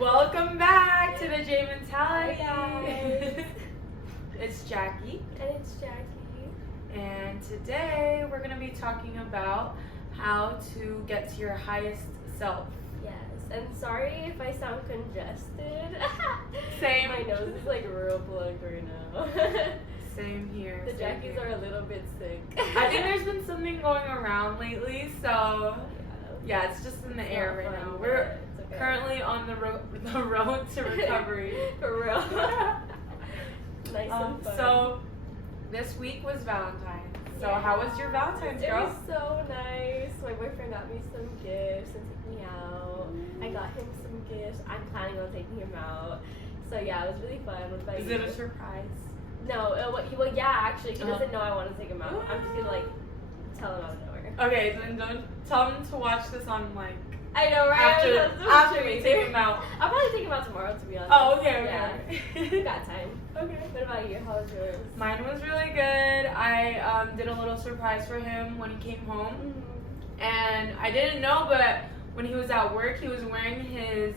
Welcome back to the J Mentality. Hi, guys. It's Jackie, And it's Jackie. and today we're going to be talking about how to get to your highest self. Yes, and sorry if I sound congested. Same. My nose is like real plugged right now. Same here. The same Jackies here. are a little bit sick. I think there's been something going around lately, so yeah, it's just in the It's air not right fun, now. but We're it's okay. currently on the road to recovery. For real. Nice and fun. So this week was Valentine's. So Yeah. how was your Valentine's, It girl? was so nice. My boyfriend got me some gifts and took me out. I got him some gifts. I'm planning on taking him out. So yeah, it was really fun. What about Is you? it a surprise? No, well, yeah, actually, he doesn't know I want to take him out. I'm just gonna like tell him out of nowhere. Okay, then don't tell him to watch this on like I know, right? after we take him out. I'll probably take him out tomorrow, to be honest. Oh, okay, Yeah. okay. Got time. Okay. What about you? How was yours? Mine was really good. I did a little surprise for him when he came home, and I didn't know, but when he was at work, he was wearing his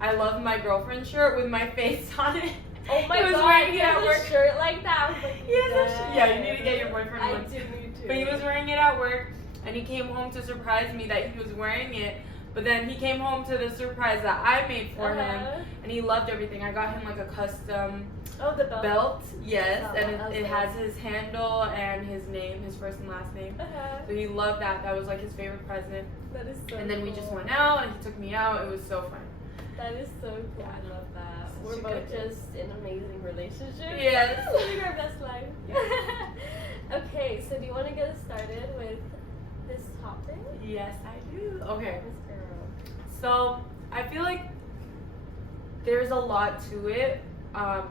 "I love my girlfriend" shirt with my face on it. Oh my He was god, wearing- you he has can't a wear a shirt like that. I was like, Yeah, you need to get your boyfriend I one. do need to. But he was wearing it at work, and he came home to surprise me that he was wearing it. But then he came home to the surprise that I made for him, and he loved everything. I got him like a custom Oh, the belt. belt, yes, Oh, and okay. it has his handle and his name, his first and last name. So he loved that. That was like his favorite present. That is so And then we cool. just went out, and he took me out. It was so fun. That is so cool. I love that. Such We're a both good- just in an amazing relationship. Yes. Living our best life. Okay, so do you want to get us started with this topic? Yes, I do. Okay. Miss Girl. So I feel like there's a lot to it.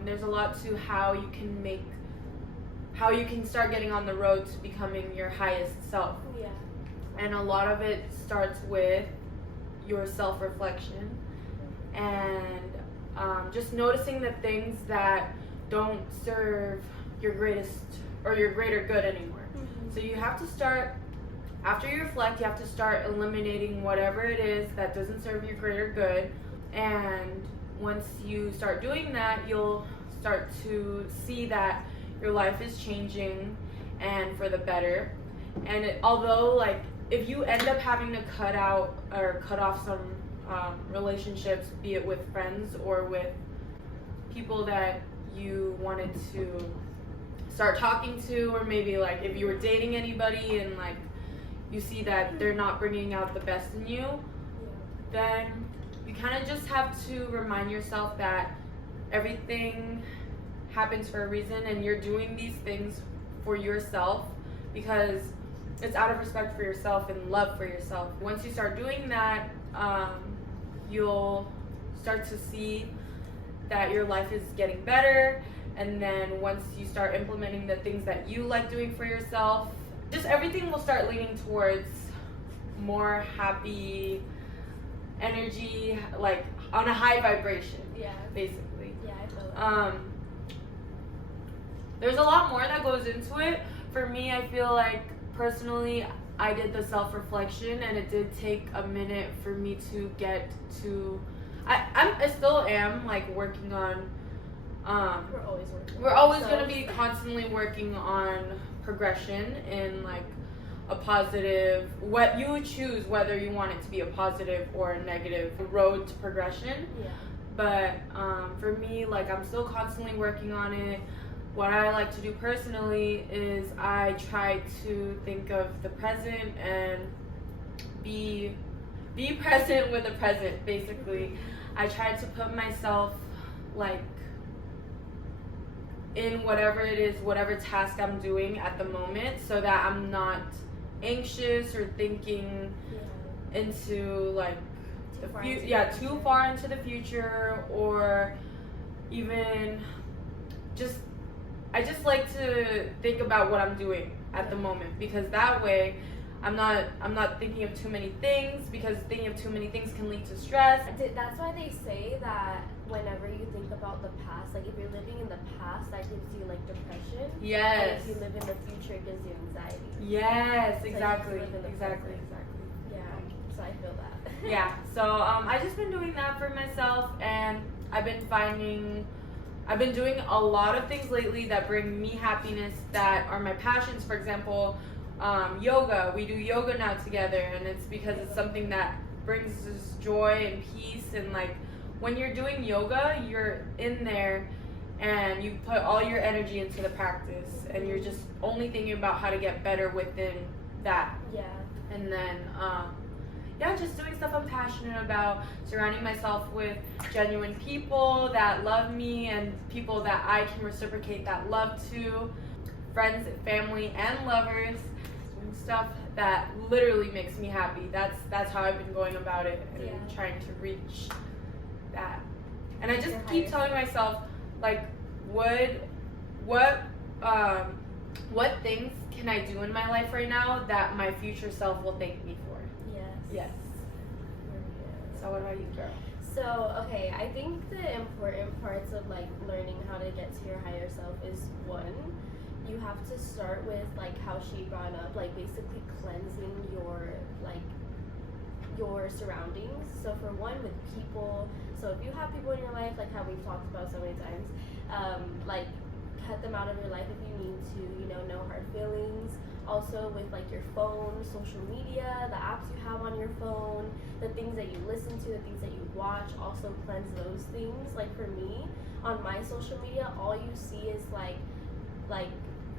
There's a lot to how you can start getting on the road to becoming your highest self. Yeah. And a lot of it starts with your self-reflection and just noticing the things that don't serve your greatest or your greater good anymore. So you have to start, after you reflect, you have to start eliminating whatever it is that doesn't serve your greater good. And once you start doing that, you'll start to see that your life is changing and for the better. And although like if you end up having to cut off some relationships, be it with friends or with people that you wanted to start talking to, or maybe like if you were dating anybody and like you see that they're not bringing out the best in you, then you kind of just have to remind yourself that everything happens for a reason, and you're doing these things for yourself because it's out of respect for yourself and love for yourself. Once you start doing that, you'll start to see that your life is getting better. And then once you start implementing the things that you like doing for yourself, just everything will start leaning towards more happy energy, like on a high vibration, Yeah. basically. Yeah, I feel that. There's a lot more that goes into it. For me, I feel like personally, I did the self-reflection, and it did take a minute for me to get to. I still am like working on. We're always working. We're always going to ourselves. be constantly working on progression in like a positive, what you would choose, whether you want it to be a positive or a negative road to progression. Yeah. But for me, like I'm still constantly working on it. What I like to do personally is I try to think of the present and be present with the present, basically. I try to put myself like in whatever it is, whatever task I'm doing at the moment, so that I'm not anxious or thinking into like too far into the future, or even just I just like to think about what I'm doing at the moment, because that way I'm not thinking of too many things, because thinking of too many things can lead to stress. That's why they say that whenever you think about the past, like if you're living in the past, that gives you like depression. Yes. And if you live in the future, it gives you anxiety. Yes, So you exactly. live in the Exactly. present. Exactly. Yeah. so I feel that. Yeah, so I've just been doing that for myself, and I've been doing a lot of things lately that bring me happiness, that are my passions. For example, yoga. We do yoga now together, and it's because it's something that brings us joy and peace. And like when you're doing yoga, you're in there and you put all your energy into the practice, and you're just only thinking about how to get better within that. Yeah. And then yeah, just doing stuff I'm passionate about, surrounding myself with genuine people that love me and people that I can reciprocate that love to, friends, family, and lovers, doing stuff that literally makes me happy. That's how I've been going about it, and trying to reach that. And I just keep telling myself, like, what things can I do in my life right now that my future self will thank me for? Yes. So what about you, girl? So, okay, I think the important parts of like learning how to get to your higher self is, one, you have to start with like how she brought up, like basically cleansing your surroundings. So for one, with people, so if you have people in your life, like how we've talked about so many times, like cut them out of your life if you need to, no hard feelings. Also with like your phone, social media, the apps you have on your phone, the things that you listen to, the things that you watch, also cleanse those things. Like for me, on my social media, all you see is like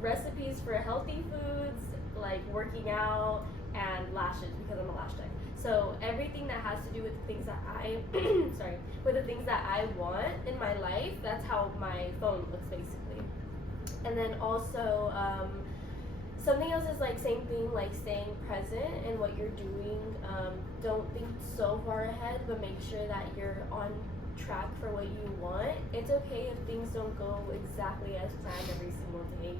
recipes for healthy foods, like working out, and lashes, because I'm a lash tech. So everything that has to do with the things that I with the things that I want in my life, that's how my phone looks basically. And then also something else is like same thing, like staying present in what you're doing. Don't think so far ahead, but make sure that you're on track for what you want. It's okay if things don't go exactly as planned every single day,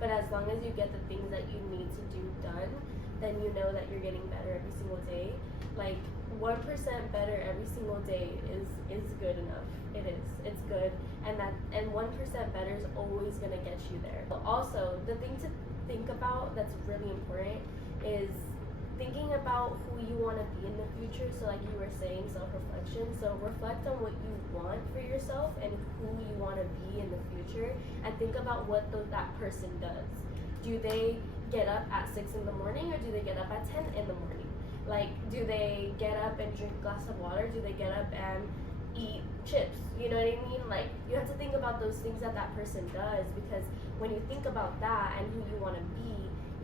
but as long as you get the things that you need to do done, then you know that you're getting better every single day. Like 1% better every single day is good enough. It is. It's good, and 1% better is always gonna get you there. But also, the thing to think about that's really important is thinking about who you want to be in the future. So like you were saying, self-reflection. So reflect on what you want for yourself and who you want to be in the future, and think about what that person does. Do they get up at 6 in the morning, or do they get up at 10 in the morning? Like, do they get up and drink a glass of water? Do they get up and eat chips? You know what I mean? Like, you have to think about those things that person does, because when you think about that and who you want to be,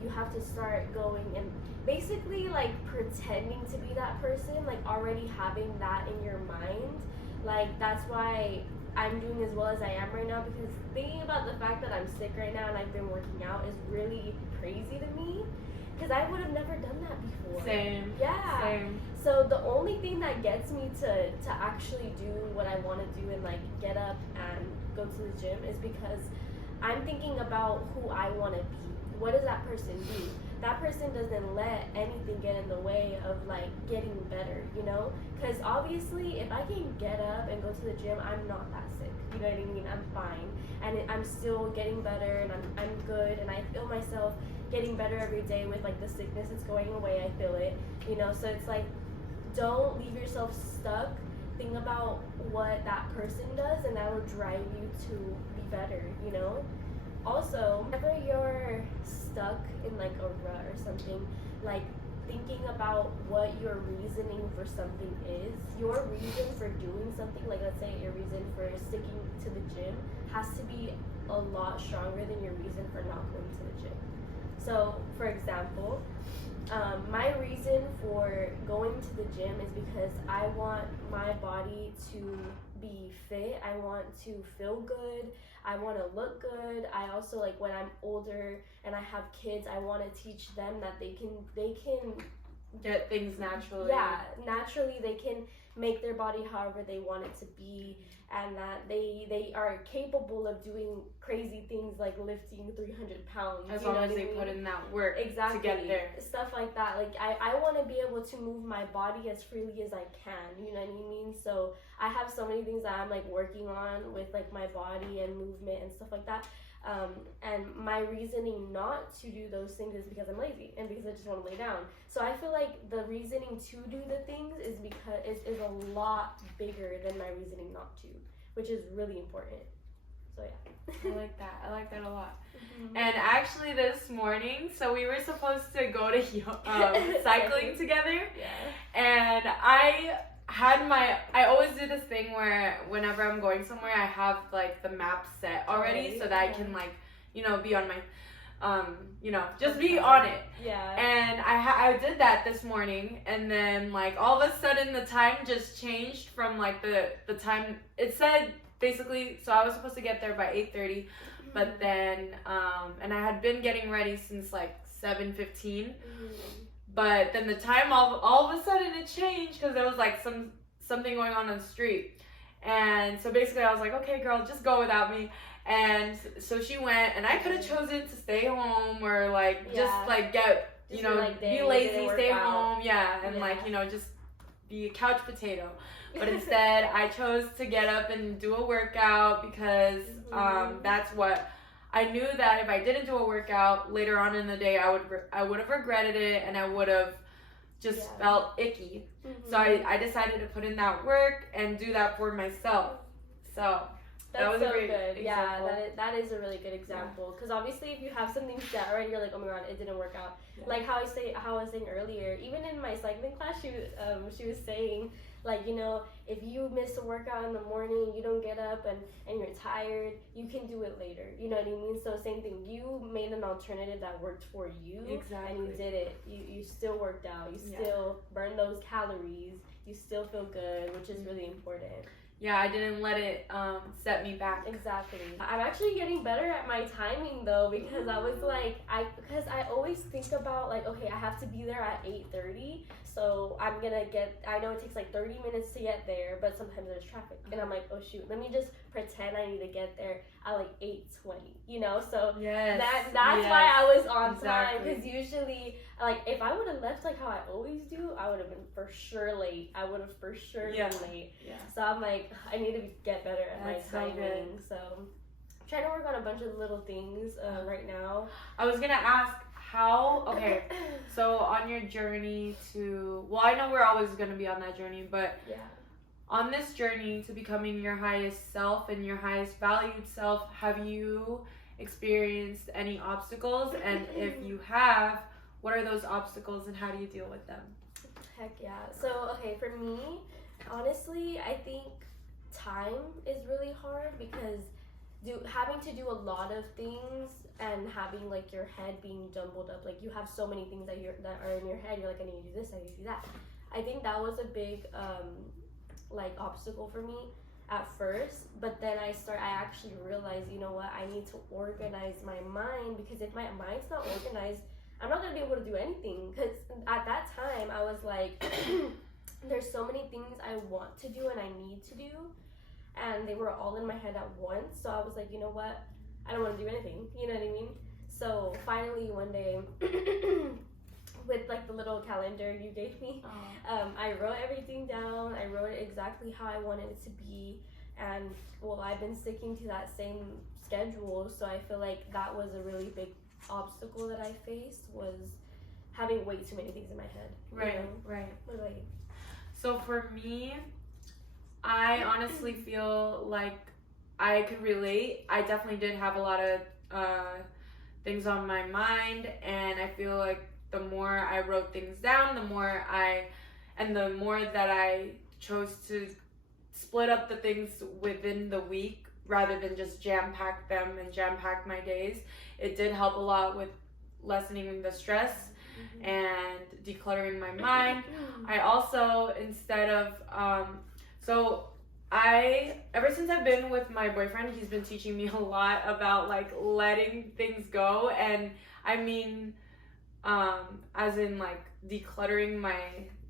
you have to start going and basically like pretending to be that person, like already having that in your mind. Like, that's why I'm doing as well as I am right now, because thinking about the fact that I'm sick right now and I've been working out is really crazy to me, because I would have never done that before. Same. Yeah. Same. So the only thing that gets me to actually do what I want to do and like get up and go to the gym is because I'm thinking about who I want to be. What does that person do? That person doesn't let anything get in the way of like getting better, because obviously if I can get up and go to the gym, I'm not that sick, you know what I mean? I'm fine, and I'm still getting better, and I'm good, and I feel myself getting better every day. With like the sickness, it's going away, I feel it, so it's like, don't leave yourself stuck. Think about what that person does, and that will drive you to be better, Also, whenever you're stuck in like a rut or something, like thinking about what your reasoning for something is. Your reason for doing something, like let's say your reason for sticking to the gym, has to be a lot stronger than your reason for not going to the gym. So, for example, my reason for going to the gym is because I want my body to be fit. I want to feel good. I want to look good. I also, like, when I'm older and I have kids, I want to teach them that they can get things naturally. Yeah, naturally they can make their body however they want it to be, and that they are capable of doing crazy things like lifting 300 pounds. As long as they put in that work to get there. Stuff like that. Like, I want to be able to move my body as freely as I can, you know what I mean? So I have so many things that I'm like working on with like my body and movement and stuff like that. And my reasoning not to do those things is because I'm lazy and because I just want to lay down. So I feel like the reasoning to do the things is because is a lot bigger than my reasoning not to, which is really important. So yeah. I like that. I like that a lot. Mm-hmm. And actually this morning, so we were supposed to go to cycling together. Yeah. And I always do this thing where whenever I'm going somewhere, I have like the map set already so that I can like, be on my, just be on it. Yeah. And I did that this morning, and then like all of a sudden the time just changed from like the time it said basically. So I was supposed to get there by 8:30, but then and I had been getting ready since like 7:15. But then the time all of a sudden it changed because there was like something going on the street. And so basically I was like, okay girl, just go without me. And so she went, and I could have chosen to stay home or like just like get, be lazy, stay home. Yeah. And like, just be a couch potato. But instead I chose to get up and do a workout because that's what I knew, that if I didn't do a workout later on in the day, I would have regretted it, and I would have just felt icky. So I decided to put in that work and do that for myself. So that was so a great good. example. Yeah, that is a really good example. Because obviously, if you have something set already, you're like, oh my god, it didn't work out. Yeah. Like how I was saying earlier, even in my cycling class, she was saying, like, if you miss a workout in the morning, you don't get up and you're tired, you can do it later. You know what I mean? So same thing. You made an alternative that worked for you. Exactly. And you did it. You still worked out. You still burned those calories. You still feel good, which is really important. Yeah, I didn't let it set me back. Exactly. I'm actually getting better at my timing though, because I was like, because I always think about like, okay, I have to be there at 8:30, so I know it takes like 30 minutes to get there, but sometimes there's traffic, and I'm like, oh shoot, let me just pretend I need to get there at like 8:20, so that's why I was on time, because usually, like, if I would have left like how I always do, I would have been for sure late. I would have for sure been late. Yeah. So I'm like, I need to get better at my timing. So I'm trying to work on a bunch of little things right now. I was gonna ask so on your journey I know we're always gonna be on that journey, but on this journey to becoming your highest self and your highest valued self, have you experienced any obstacles? And if you have, what are those obstacles and how do you deal with them? Heck yeah. So, okay, for me, honestly, I think time is really hard because having to do a lot of things and having like your head being jumbled up, like you have so many things that are in your head, you're like, I need to do this, I need to do that. I think that was a big like obstacle for me at first, but then I actually realized, you know what, I need to organize my mind, because if my mind's not organized, I'm not gonna be able to do anything. Because at that time I was like there's so many things I want to do and I need to do, and they were all in my head at once. So I was like, you know what, I don't want to do anything, you know what I mean? So finally one day with like the little calendar you gave me, I wrote everything down. I wrote it exactly how I wanted it to be, and I've been sticking to that same schedule. So I feel like that was a really big obstacle that I faced, was having way too many things in my head. Right. What about you? So for me, I honestly feel like I could relate. I definitely did have a lot of things on my mind, and I feel like the more I wrote things down, the more that I chose to split up the things within the week rather than just jam-pack them and jam-pack my days, it did help a lot with lessening the stress and decluttering my mind. I also, instead of ever since I've been with my boyfriend, he's been teaching me a lot about like letting things go, and I mean as in like decluttering my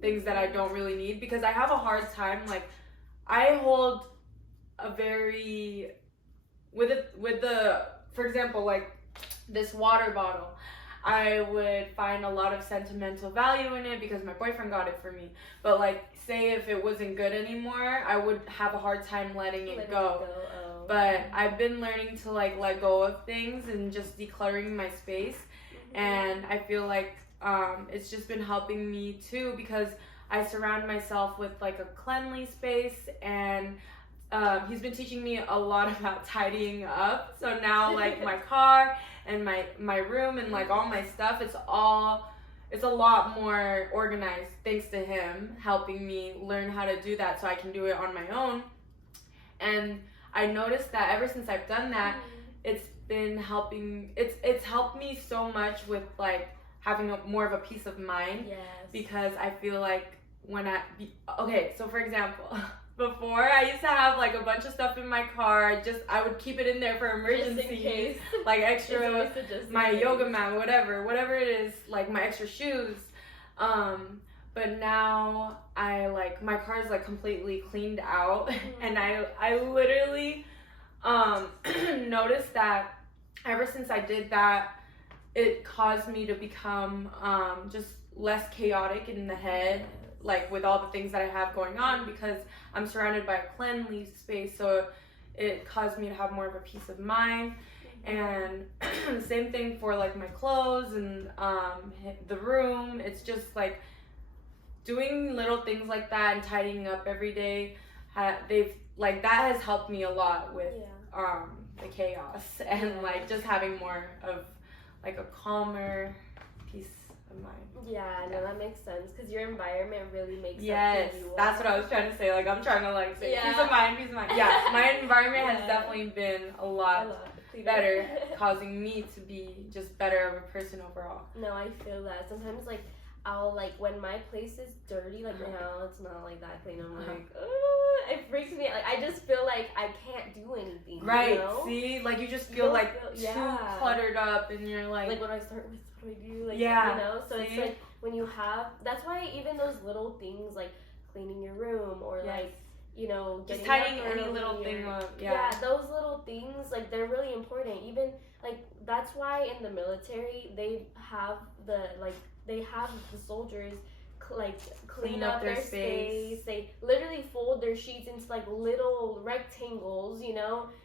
things that I don't really need, because I have a hard time, like I hold a very for example, like this water bottle, I would find a lot of sentimental value in it because my boyfriend got it for me. But like, say if it wasn't good anymore, I would have a hard time letting it go. But I've been learning to like let go of things and just decluttering my space. And I feel like it's just been helping me too, because I surround myself with like a cleanly space, and he's been teaching me a lot about tidying up. So now like my car and my room and like all my stuff, it's a lot more organized thanks to him helping me learn how to do that so I can do it on my own. And I noticed that ever since I've done that, it's been helping. It's helped me so much with like having more of a peace of mind. Yes. Because I feel like so for example, before I used to have like a bunch of stuff in my car. I would keep it in there for emergencies, like extra my yoga mat, whatever it is, like my extra shoes. But now my car is like completely cleaned out, and I literally noticed that ever since I did that, it caused me to become just less chaotic in the head, like with all the things that I have going on, because I'm surrounded by a cleanly space. So it caused me to have more of a peace of mind. And same thing for like my clothes and the room. It's just like doing little things like that and tidying up every day. That has helped me a lot with the chaos and like just having more of like a calmer peace of mind. Yeah, no, that makes sense, because your environment really makes Yes, up who you that's are. what I was trying to say. Like, I'm trying to like say peace of mind. Yeah, my environment has definitely been a lot better, causing me to be just better of a person overall. No, I feel that. Sometimes like I'll like when my place is dirty, like now it's not like that clean. I'm like, it freaks me out. Like I just feel like I can't do anything. Right. You know? See, like you just feel too cluttered up, and you're like when I start with what do I do? Like you know. So it's like when you have. That's why even those little things like cleaning your room or like just tidying any little thing up. Yeah, those little things, like they're really important. Even like that's why in the military they have the soldiers clean up their space. They literally fold their sheets into like little rectangles, and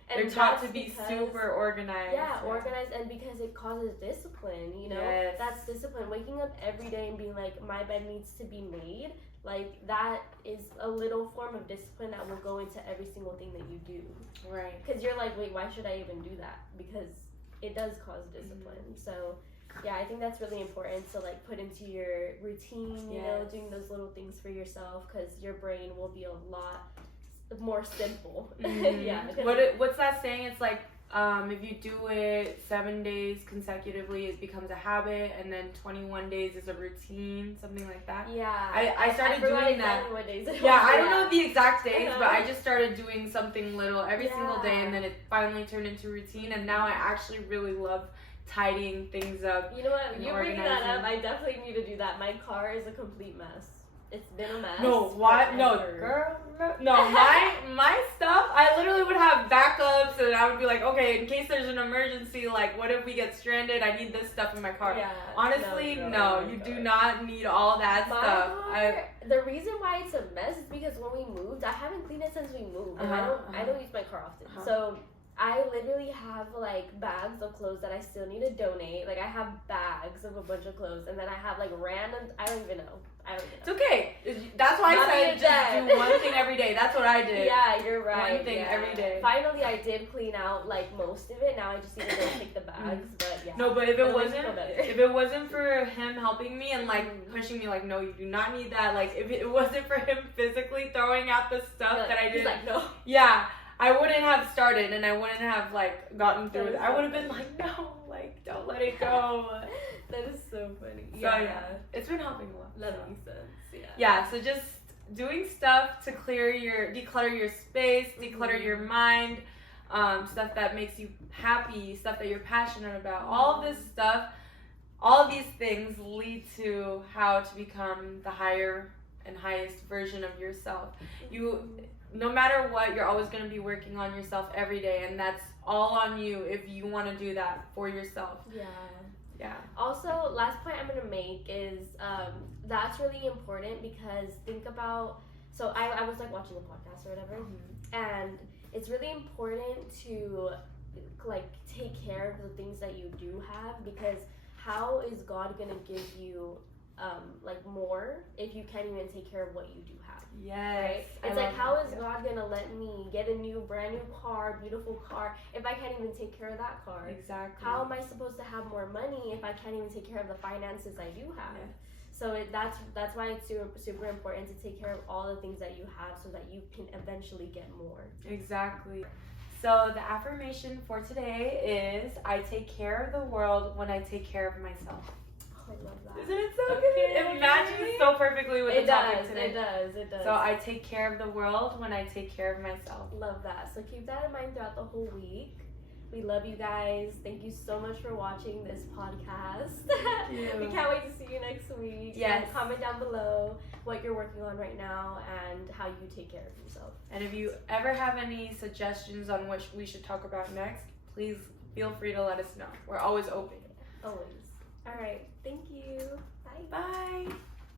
they're taught to be super organized. Yeah, organized, and because it causes discipline, Yes. That's discipline. Waking up every day and being like, my bed needs to be made, like that is a little form of discipline that will go into every single thing that you do. Right. Because you're like, wait, why should I even do that? Because it does cause discipline. So yeah, I think that's really important to like put into your routine, doing those little things for yourself, because your brain will be a lot more simple. Yeah. What's that saying? It's like if you do it 7 days consecutively, it becomes a habit, and then 21 days is a routine, something like that. Yeah. I started doing that. What days it was. I don't know the exact days, but I just started doing something little every single day, and then it finally turned into routine, and now I actually really love tidying things up. You know what? You bringing that up, I definitely need to do that. My car is a complete mess. It's been a mess. No, what? No, girl. No, my stuff, I literally would have backups, and I would be like, okay, in case there's an emergency, like, what if we get stranded? I need this stuff in my car. Yeah, honestly, no, you do not need all that stuff. The reason why it's a mess is because when we moved, I haven't cleaned it since we moved, and I don't use my car often, so I literally have like bags of clothes that I still need to donate. Like I have bags of a bunch of clothes, and then I have like random. I don't even know. It's okay. That's why I said just do one thing every day. That's what I did. Yeah, you're right. One thing every day. Finally, I did clean out like most of it. Now I just need to go take the bags. But yeah. No, but if it wasn't for him helping me and like pushing me, like, no, you do not need that. Like if it wasn't for him physically throwing out the stuff that I did, he's like, no. Yeah. I wouldn't have started, and I wouldn't have like gotten through it. I would have been like, no, like don't let it go. That is so funny. So yeah, it's been helping a lot. That makes sense. Yeah. Yeah. So just doing stuff to declutter your space, declutter your mind, stuff that makes you happy, stuff that you're passionate about. All of this stuff, all of these things lead to how to become the higher and highest version of yourself. No matter what, you're always going to be working on yourself every day, and that's all on you if you want to do that for yourself. Yeah. Also, last point I'm going to make is that's really important, because think about So I was like watching a podcast or whatever, and it's really important to like take care of the things that you do have, because how is God gonna give you like more if you can't even take care of what you do have? Yes. Right? It's like, how is God gonna let me get a brand new car, beautiful car, if I can't even take care of that car? Exactly. How am I supposed to have more money if I can't even take care of the finances I do have? Yes. So that's why it's super important to take care of all the things that you have, so that you can eventually get more. Exactly. So the affirmation for today is, I take care of the world when I take care of myself. Oh, I love that. Isn't it so Okay. good? It matches so perfectly with the topic today. It does. So I take care of the world when I take care of myself. Love that. So keep that in mind throughout the whole week. We love you guys. Thank you so much for watching this podcast. Thank you. We can't wait to see you next week. Yes. And comment down below what you're working on right now and how you take care of yourself. And if you ever have any suggestions on which we should talk about next, please feel free to let us know. We're always open. Always. All right. Thank you. Bye. Bye.